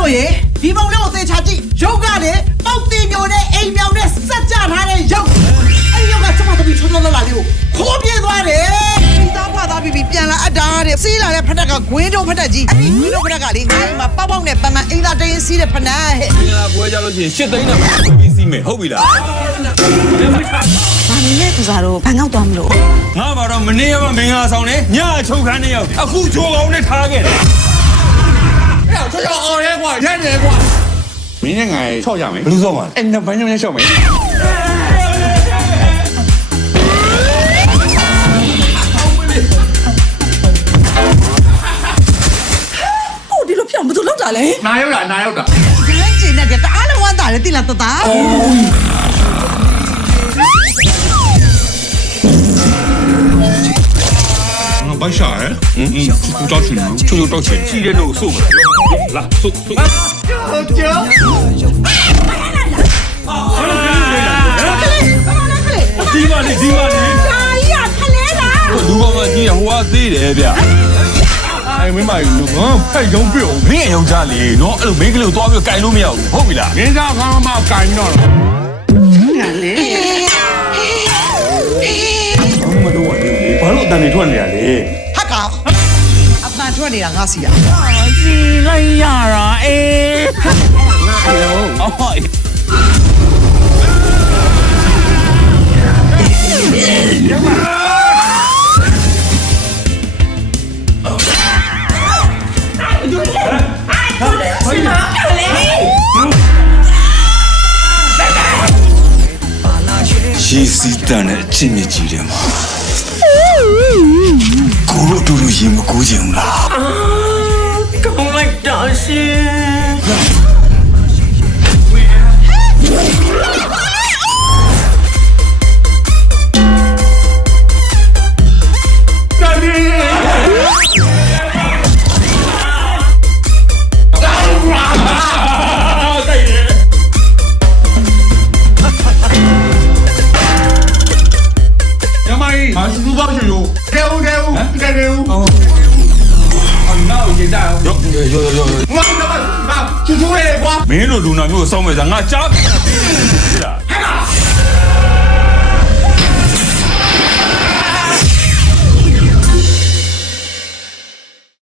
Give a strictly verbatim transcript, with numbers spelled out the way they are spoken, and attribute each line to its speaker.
Speaker 1: ကိုရေဒီပုံလေးကိုသေချာကြည့်ရုပ်ကလေပေါက်တင်မျိုးနဲ့အိမ်မြောင်နဲ့စက်ကြထားတဲ့ရုပ်အဲ့ဒီရုပ်ကကျမတို့ပြီးချုံချုံလာလာလေးကိုခိုးပြေးသွားတယ်ဒီသားဖွာသားပြီးပြီးပြန်လာအပ်တာတဲ့စီးလာတဲ့ဖက်တက်ကဂွင်းတုံးဖက်တက်ကြီးအဲ့ဒီဂွင်းတုံးဖက်တက်ကလေငါ့အိမ်မှာပေါက်ပေါက်နဲ့ပန်းပန်းအိမ်သာတင်းစီးတဲ့ဖက်နက်ဟဲ့
Speaker 2: မင်္ဂလာပွဲကြလို့ရှိရင်ရှစ်သိန်းနဲ့ပြီးစီးမယ်ဟုတ်ပြီလား
Speaker 3: ။ဘာလဲသူစားတော့ဘန်ကောက်သွားမလို့
Speaker 2: ငါမှာတော့မနေ့ကမှမင်္ဂလာဆောင်နေညအချုပ်ခန်းနေရောက်အခုချိုးကောင်းနဲ့ထားခဲ့တယ်
Speaker 4: 这叫熬夜瓜，天天瓜。明天俺吵架没？不是说嘛？哎，那反正人小没。
Speaker 3: ကိုဒီလိုပြောင်းဘယ်သူလောက်တာလဲ
Speaker 4: 哪有啦？哪有啦？
Speaker 1: ဒီလိုက်ကျင်တဲ့တအားလုံးဝမ်းသာတယ်တိလာတသား
Speaker 4: 我把下来，嗯嗯，不找钱吗？
Speaker 2: ချိုးချိုးတောက်ချင်ကြီးတဲ့လို့စို့မလားလာစို့စို့ ဒီမလေးဒီမလေး
Speaker 3: အာရခလဲလား
Speaker 2: လူကောင်ကကြီးဟိုကသေးတယ်ဗျ
Speaker 4: 哎，没买路，我太有病。
Speaker 2: မင်းယောက်ျားလေးနော်အဲ့လိုမင်းကလေးကိုသွားပြီးကြိုင်လို့မရဘူးဟုတ်ပြီလား
Speaker 4: 人家刚刚把我赶到了。
Speaker 5: မလို့ရတယ်ဘာလို့အတန်တွေထွက်နေရလဲ
Speaker 1: ဟာကောင်အပန်ထွက်နေတာငါစီရ
Speaker 5: စီလိုက်ရတာအေး
Speaker 2: အော်
Speaker 6: ရေစီးတန်တဲ့အချင်းမြကြီးတယ်မှာကိုတို့တူတူရေမကူးချင်ဘူးလား
Speaker 5: ကောင်းလိုက်တာရှင်
Speaker 4: 杨妈姨，啊，书包就有，给我给我给我。那我现在，
Speaker 2: ရောရောရောရော
Speaker 4: 妈，那么啊，就出来瓜。
Speaker 2: မင်းတို့လူနာမျိုးကိုစောင်းမဲ့စားငါကြားပြီလား